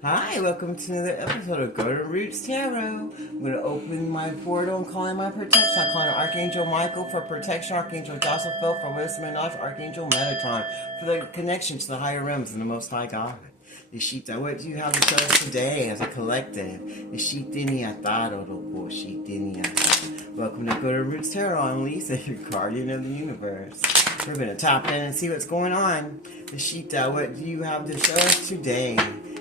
Hi, welcome to another episode of Go to Roots Tarot. I'm going to open my portal and call in my protection. I'm calling Archangel Michael for protection, Archangel Jocelyn for wisdom and knowledge, Archangel Metatron for the connection to the higher realms and the Most High God. Ishita, what do you have to tell us today as a collective? Welcome to Go to Roots Tarot. I'm Lisa, your guardian of the universe. We're going to tap in and see what's going on. Ishita, what do you have to show us today?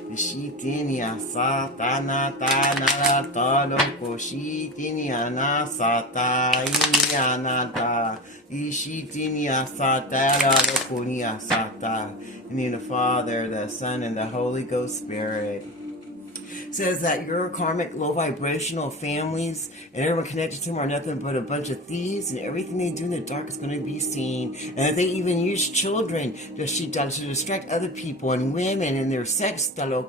Ishitinia satana tanara toloko shitinia na sata inianada ishitinia satara lokonia sata. In the name of the Father, the Son, and the Holy Ghost Spirit. Says that your karmic low vibrational families and everyone connected to them are nothing but a bunch of thieves, and everything they do in the dark is going to be seen. And they even use children to distract other people and women and their sex, their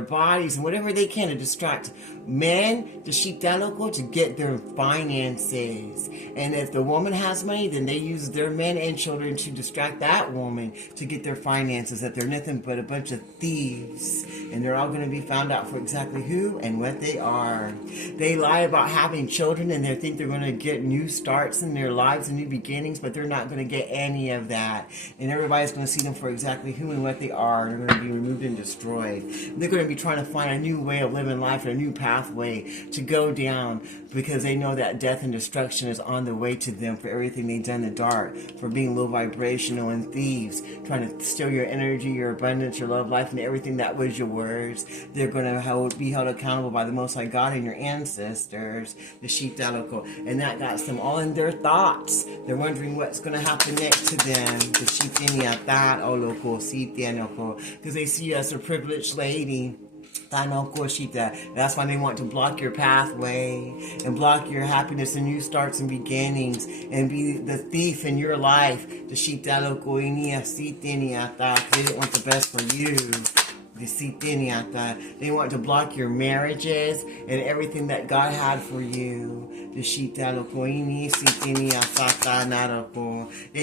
bodies, and whatever they can to distract men to get their finances. And if the woman has money, then they use their men and children to distract that woman to get their finances. That they're nothing but a bunch of thieves, and they're all going to be found out for exactly who and what they are. They lie about having children, and they think they're going to get new starts in their lives and new beginnings, but they're not going to get any of that. And everybody's going to see them for exactly who and what they are. They're going to be removed and destroyed. They're going to be trying to find a new way of living life and a new pathway to go down, because they know that death and destruction is on the way to them for everything they've done in the dark, for being low vibrational and thieves, trying to steal your energy, your abundance, your love life, and everything that was yours. They're going to be held accountable by the Most High God and your ancestors, the Shitaloko, and that got them all in their thoughts. They're wondering what's going to happen next to them, the Shitiniataloko, because they see you as a privileged lady. That's why they want to block your pathway and block your happiness and new starts and beginnings and be the thief in your life. They didn't want the best for you. They want to block your marriages and everything that God had for you. They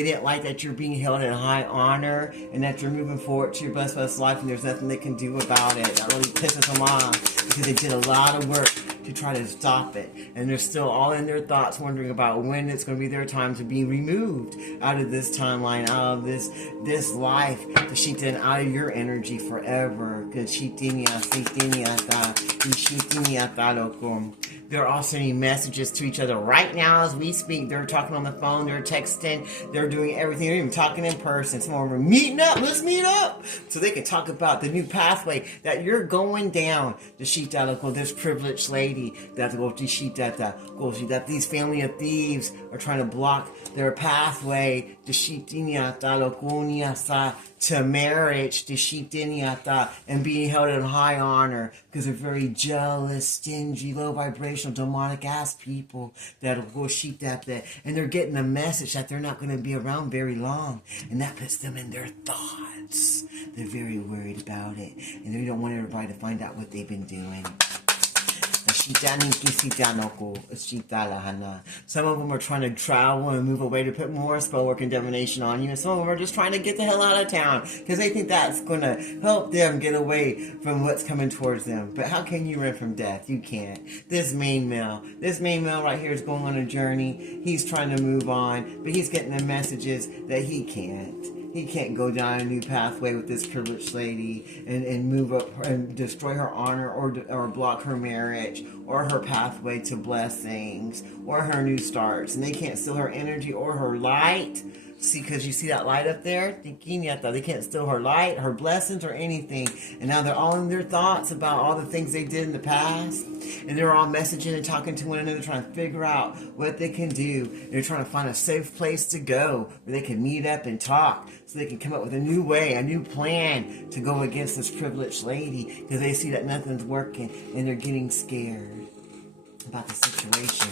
didn't like that you're being held in high honor and that you're moving forward to your best life, and there's nothing they can do about it. That really pisses them off, because they did a lot of work to try to stop it, and they're still all in their thoughts wondering about when it's going to be their time to be removed out of this timeline, out of this life, and out of your energy forever. They're all sending messages to each other right now as we speak. They're talking on the phone, they're texting, they're doing everything. They're even talking in person. Some of them are meeting up, let's meet up, so they can talk about the new pathway that you're going down. This privileged lady, that these family of thieves are trying to block their pathway to marriage, and being held in high honor, because they're very jealous, stingy, low vibrational, demonic ass people and they're getting the message that they're not going to be around very long, and that puts them in their thoughts. They're very worried about it, and they don't want everybody to find out what they've been doing. Some of them are trying to travel and move away to put more spell work and divination on you, and some of them are just trying to get the hell out of town because they think that's going to help them get away from what's coming towards them. But how can you run from death? You can't. This main male right here is going on a journey. He's trying to move on, but he's getting the messages that he can't. He can't go down a new pathway with this privileged lady and move up and destroy her honor or block her marriage or her pathway to blessings or her new starts. And they can't steal her energy or her light. See, because you see that light up there? They can't steal her light, her blessings, or anything. And now they're all in their thoughts about all the things they did in the past. And they're all messaging and talking to one another, trying to figure out what they can do. And they're trying to find a safe place to go where they can meet up and talk, so they can come up with a new way, a new plan to go against this privileged lady, because they see that nothing's working and they're getting scared about the situation.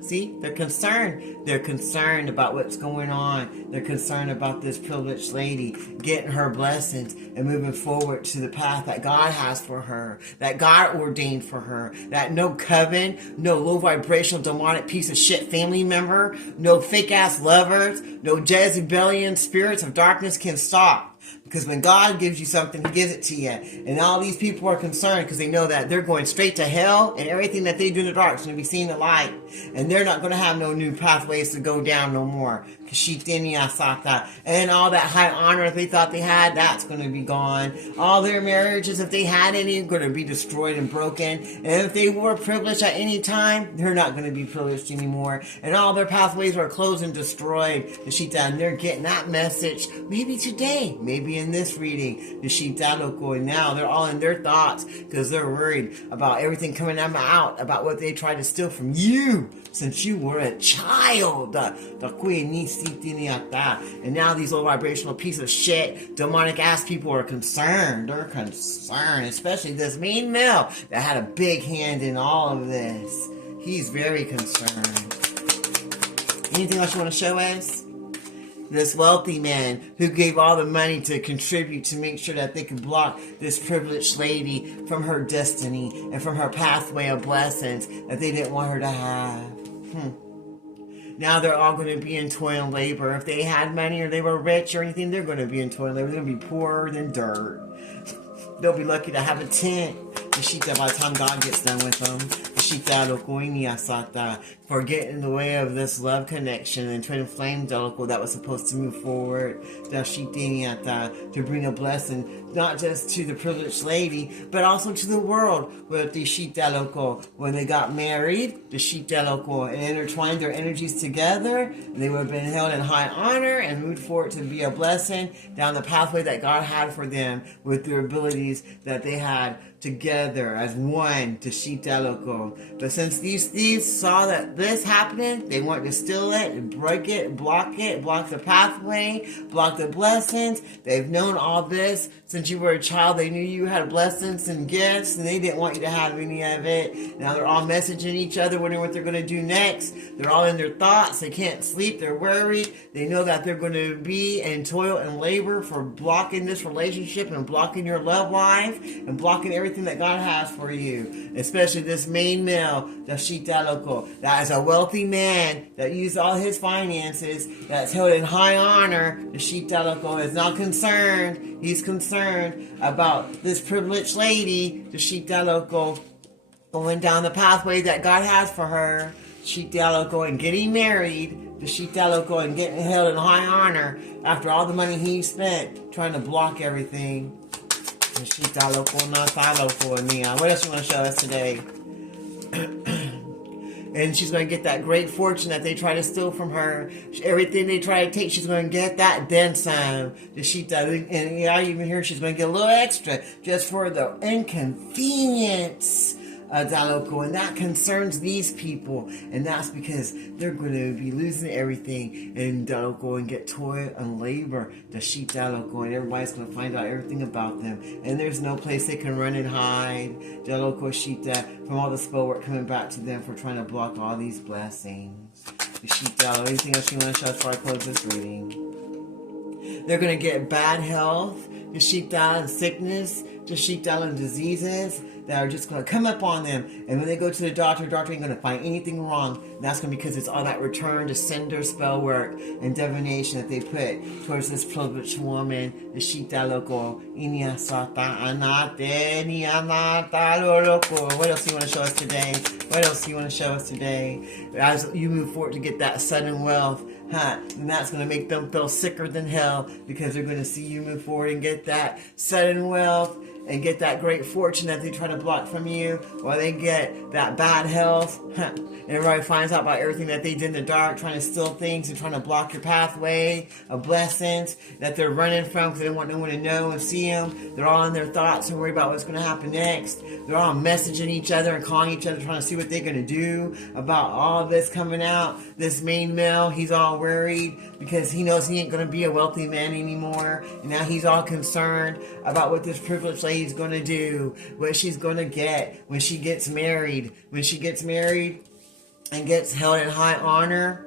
See, they're concerned. They're concerned about what's going on. They're concerned about this privileged lady getting her blessings and moving forward to the path that God has for her, that God ordained for her, that no coven, no low vibrational demonic piece of shit family member, no fake ass lovers, no Jezebelian spirits of darkness can stop. Because when God gives you something, He gives it to you. And all these people are concerned because they know that they're going straight to hell, and everything that they do in the dark is going to be seen in the light. And they're not going to have no new pathways to go down no more. And all that high honor they thought they had, that's going to be gone. All their marriages, if they had any, are going to be destroyed and broken. And if they were privileged at any time, they're not going to be privileged anymore. And all their pathways are closed and destroyed. And they're getting that message maybe today, maybe in this reading. And now they're all in their thoughts because they're worried about everything coming out about what they tried to steal from you since you were a child. And now these low vibrational piece of shit, demonic ass people are concerned. They're concerned, especially this mean male that had a big hand in all of this. He's very concerned. Anything else you want to show us? This wealthy man who gave all the money to contribute to make sure that they could block this privileged lady from her destiny and from her pathway of blessings that they didn't want her to have. Now they're all going to be in toil and labor. If they had money or they were rich or anything, they're going to be in toil and labor. They're going to be poorer than dirt. They'll be lucky to have a tent. By the time God gets done with them. For getting in the way of this love connection and twin flame that was supposed to move forward. To bring a blessing, not just to the privileged lady, but also to the world. With the when they got married, and intertwined their energies together, and they would have been held in high honor and moved forward to be a blessing down the pathway that God had for them with their abilities that they had together as one to Shitaloko. But since these thieves saw that this happening, they wanted to steal it and break it, block the pathway, block the blessings. They've known all this since you were a child. They knew you had blessings and gifts, and they didn't want you to have any of it. Now they're all messaging each other, wondering what they're going to do next. They're all in their thoughts. They can't sleep. They're worried. They know that they're going to be in toil and labor for blocking this relationship and blocking your love life and blocking everything that God has for you. Especially this main male, the Shitaloko, that is a wealthy man that used all his finances, that's held in high honor. The Shitaloko is not concerned. He's concerned about this privileged lady, the Shitaloko, going down the pathway that God has for her. Shitaloko, and getting married. The Shitaloko, and getting held in high honor after all the money he spent trying to block everything. What else you want to show us today? And she's going to get that great fortune that they try to steal from her. Everything they try to take, she's going to get that, then some. And I even hear she's going to get a little extra just for the inconvenience. Daloko, and that concerns these people, and that's because they're going to be losing everything in Daloko and get toil and labor. The sheep Daloko, and everybody's going to find out everything about them, and there's no place they can run and hide. Daloko Shita from all the spell work coming back to them for trying to block all these blessings. The sheep Daloko. Anything else you want to show us before I close this reading? They're going to get bad health, the sheep and sickness, the sheep and diseases that are just going to come up on them. And when they go to the doctor ain't going to find anything wrong. And that's going to be because it's all that return to sender spell work and divination that they put towards this privileged woman, the Shita Loco. What else do you want to show us today? As you move forward to get that sudden wealth, and that's going to make them feel sicker than hell because they're going to see you move forward and get that sudden wealth and get that great fortune that they try to block from you, or they get that bad health. And everybody finds out about everything that they did in the dark, trying to steal things and trying to block your pathway of blessings that they're running from because they don't want no one to know and see them. They're all in their thoughts and worried about what's going to happen next. They're all messaging each other and calling each other, trying to see what they're going to do about all this coming out. This main male, he's all worried because he knows he ain't going to be a wealthy man anymore. And now he's all concerned about what this privileged lady's going to do, what she's going to get when she gets married. When she gets married, and gets held in high honor,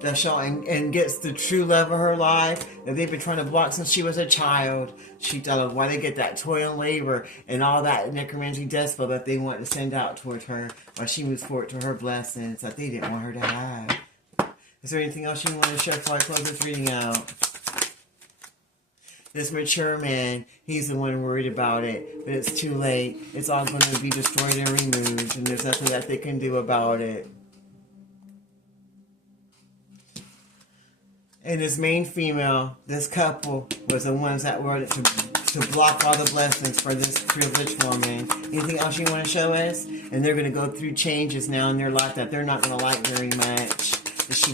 that shall and gets the true love of her life that they've been trying to block since she was a child. She tells why they get that toil and labor and all that necromancy despo that they want to send out towards her while she moves forward to her blessings that they didn't want her to have. Is there anything else you want to share before I close this reading out? This mature man, he's the one worried about it, but it's too late. It's all going to be destroyed and removed, and there's nothing that they can do about it. And this main female, this couple, was the ones that were to block all the blessings for this privileged woman. Anything else you want to show us? And they're going to go through changes now in their life that they're not going to like very much.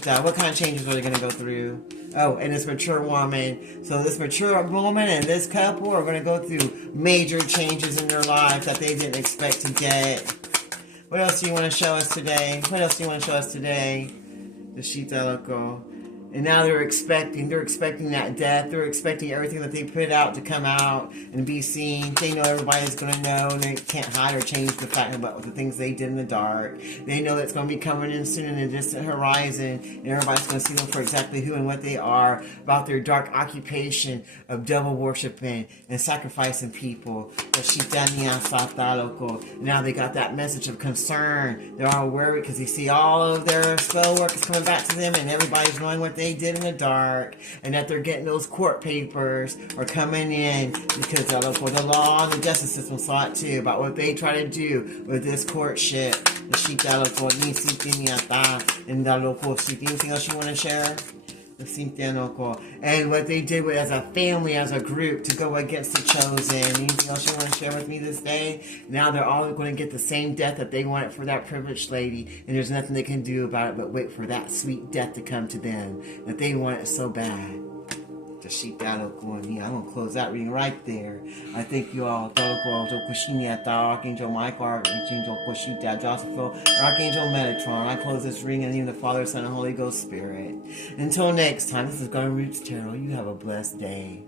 What kind of changes are they going to go through? Oh, and this mature woman. So this mature woman and this couple are going to go through major changes in their lives that they didn't expect to get. What else do you want to show us today? The Shita Loco. And now they're expecting that death. They're expecting everything that they put out to come out and be seen. They know everybody's going to know, and they can't hide or change the fact about the things they did in the dark. They know it's going to be coming in soon in the distant horizon, and everybody's going to see them for exactly who and what they are, about their dark occupation of devil worshiping and sacrificing people. Now they got that message of concern. They're all worried because they see all of their spell work is coming back to them, and everybody's knowing what they did in the dark, and that they're getting those court papers are coming in because the law and the justice system saw it too about what they try to do with this courtship. Anything else you want to share? And what they did with as a family, as a group, to go against the chosen. Anything else you want to share with me this day? Now they're all going to get the same death that they wanted for that privileged lady, and there's nothing they can do about it but wait for that sweet death to come to them that they want it so bad. I'm going to close that reading right there. I thank you all. Archangel Michael, Archangel Josephine, Archangel Metatron. I close this reading in the name of the Father, Son, and Holy Ghost Spirit. Until next time, this is Garden Roots Tarot. You have a blessed day.